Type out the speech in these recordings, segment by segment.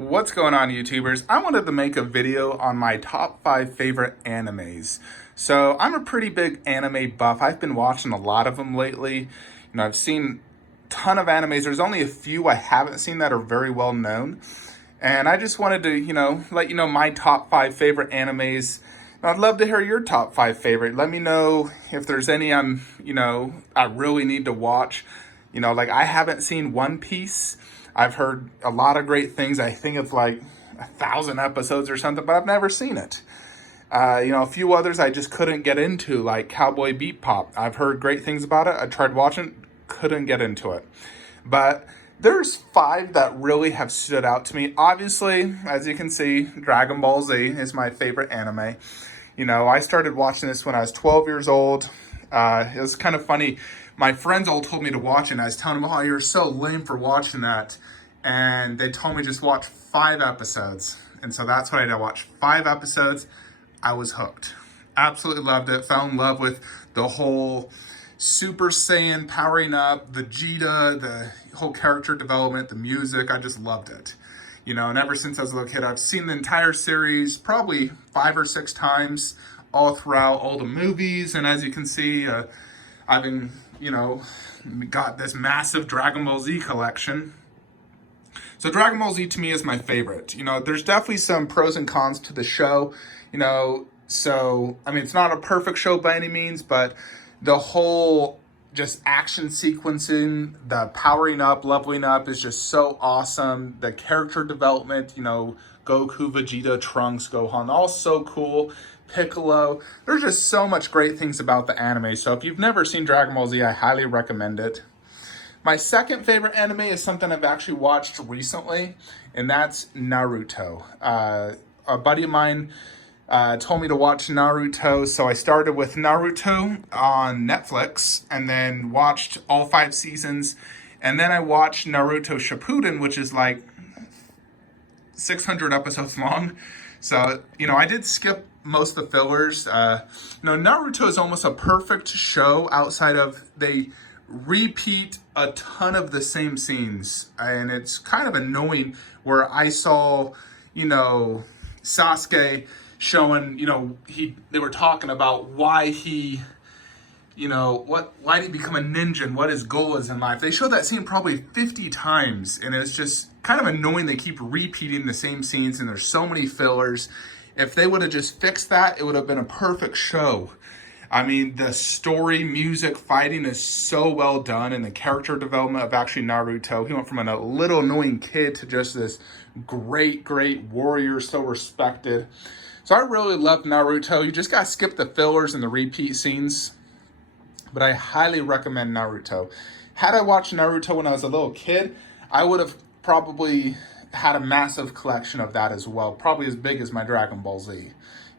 What's going on, YouTubers? I wanted to make a video on my top 5 favorite animes. So I'm a pretty big anime buff. I've been watching a lot of them lately. I've seen a ton of animes. There's only a few I haven't seen that are very well known. And I just wanted to, let you know my top 5 favorite animes. I'd love to hear your top 5 favorite. Let me know if there's any I really need to watch. Like I haven't seen One Piece. I've heard a lot of great things. I think it's like 1,000 episodes or something, but I've never seen it. A few others I just couldn't get into, like Cowboy Bebop. I've heard great things about it. I tried watching, couldn't get into it. But there's 5 that really have stood out to me. Obviously, as you can see, Dragon Ball Z is my favorite anime. I started watching this when I was 12 years old. It was kind of funny. My friends all told me to watch it, and I was telling them, oh, you're so lame for watching that. And they told me just watch 5 episodes. And so that's what I did. I watched 5 episodes. I was hooked. Absolutely loved it. Fell in love with the whole Super Saiyan powering up, Vegeta, the whole character development, the music. I just loved it. And ever since I was a little kid, I've seen the entire series probably 5 or 6 times all throughout all the movies. And as you can see, I've been, got this massive Dragon Ball Z collection. So Dragon Ball Z to me is my favorite. There's definitely some pros and cons to the show. So, it's not a perfect show by any means, but the whole just action sequencing, the powering up, leveling up is just so awesome. The character development, Goku, Vegeta, Trunks, Gohan, all so cool. Piccolo. There's just so much great things about the anime. So if you've never seen Dragon Ball Z, I highly recommend it. My second favorite anime is something I've actually watched recently, and that's Naruto. A buddy of mine told me to watch Naruto, so I started with Naruto on Netflix and then watched all 5 seasons. And then I watched Naruto Shippuden, which is like 600 episodes long. So, I did skip most of the fillers. Naruto is almost a perfect show outside of they repeat a ton of the same scenes. And it's kind of annoying where I saw, Sasuke showing, they were talking about why he, why did he become a ninja and what his goal is in life. They showed that scene probably 50 times, and it's just kind of annoying. They keep repeating the same scenes, and there's so many fillers. If they would have just fixed that, it would have been a perfect show. The story, music, fighting is so well done, and the character development of actually Naruto. He went from a little annoying kid to just this great, great warrior, so respected. So I really love Naruto. You just gotta skip the fillers and the repeat scenes. But I highly recommend Naruto. Had I watched Naruto when I was a little kid, I would have probably had a massive collection of that as well. Probably as big as my Dragon Ball Z. And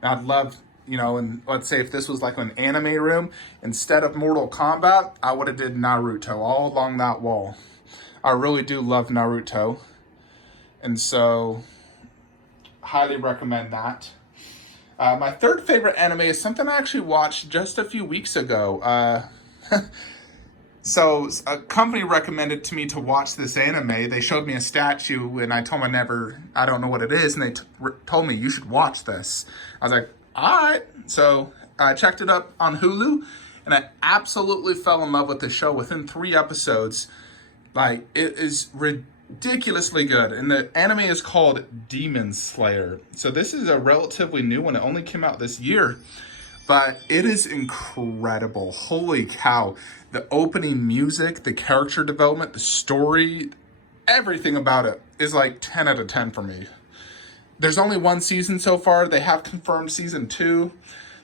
I'd love, and let's say if this was like an anime room, instead of Mortal Kombat, I would have did Naruto all along that wall. I really do love Naruto. And so, highly recommend that. My third favorite anime is something I actually watched just a few weeks ago. So a company recommended to me to watch this anime. They showed me a statue, and I told them I don't know what it is, and they told me, you should watch this. I was like, all right. So I checked it up on Hulu, and I absolutely fell in love with the show within 3 episodes. Like, it is ridiculously good. And the anime is called Demon Slayer. So this is a relatively new one. It only came out this year. But it is incredible. Holy cow. The opening music, the character development, the story, everything about it is like 10 out of 10 for me. There's only 1 season so far. They have confirmed season 2.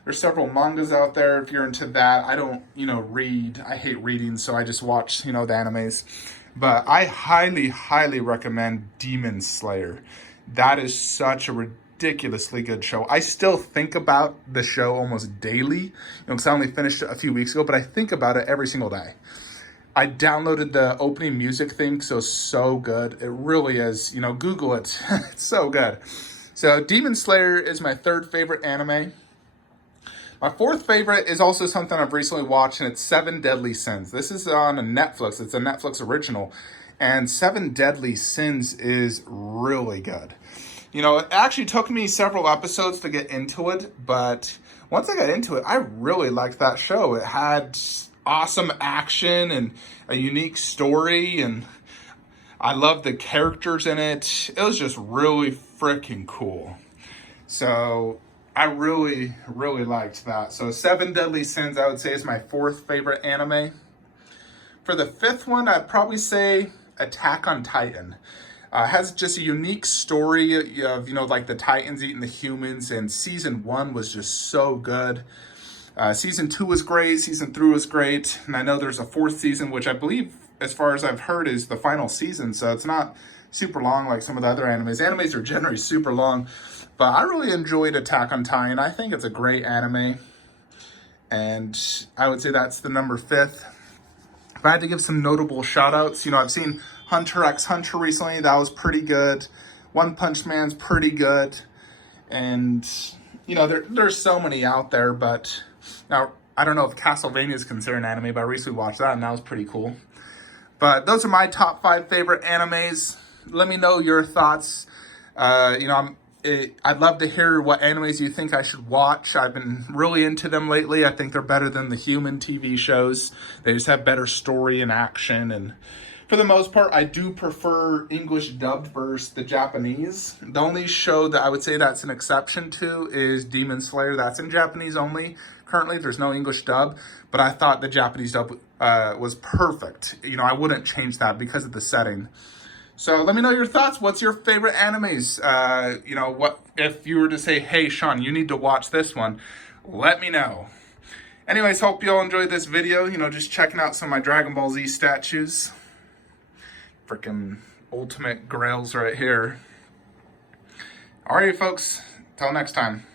There's several mangas out there if you're into that. I don't, read. I hate reading, so I just watch, the animes. But I highly, highly recommend Demon Slayer. That is such a ridiculously good show. I still think about the show almost daily, because I only finished it a few weeks ago, but I think about it every single day. I downloaded the opening music theme, so good. It really is. Google it. It's so good. So Demon Slayer is my 3rd favorite anime. My 4th favorite is also something I've recently watched, and it's 7 Deadly Sins. This is on Netflix. It's a Netflix original. And Seven Deadly Sins is really good. You know, it actually took me several episodes to get into it, but once I got into it, I really liked that show. It had awesome action and a unique story, and I loved the characters in it. It was just really freaking cool. So I really, really liked that. So Seven Deadly Sins, I would say, is my fourth favorite anime. For the fifth one, I'd probably say Attack on Titan. Has just a unique story of, you know, like the Titans eating the humans, and season one was just so good. Season two was great, season three was great, and I know there's a fourth season, which I believe, as far as I've heard, is the final season, so it's not super long like some of the other animes. Animes are generally super long, but I really enjoyed Attack on Titan. I think it's a great anime, and I would say that's the number fifth. If I had to give some notable shout outs, you know, I've seen Hunter x Hunter recently. That was pretty good. One Punch Man's pretty good. And, you know, there's so many out there. But now, I don't know if Castlevania is considered an anime, but I recently watched that and that was pretty cool. But those are my top 5 favorite animes. Let me know your thoughts. You know, I'd love to hear what animes you think I should watch. I've been really into them lately. I think they're better than the human TV shows. They just have better story and action. And for the most part, I do prefer English dubbed versus the Japanese. The only show that I would say that's an exception to is Demon Slayer. That's in Japanese only. Currently, there's no English dub. But I thought the Japanese dub was perfect. You know, I wouldn't change that because of the setting. So let me know your thoughts. What's your favorite animes? You know, what if you were to say, hey, Sean, you need to watch this one? Let me know. Anyways, hope you all enjoyed this video. You know, just checking out some of my Dragon Ball Z statues. Freaking ultimate grails right here. Alrighty, folks. Till next time.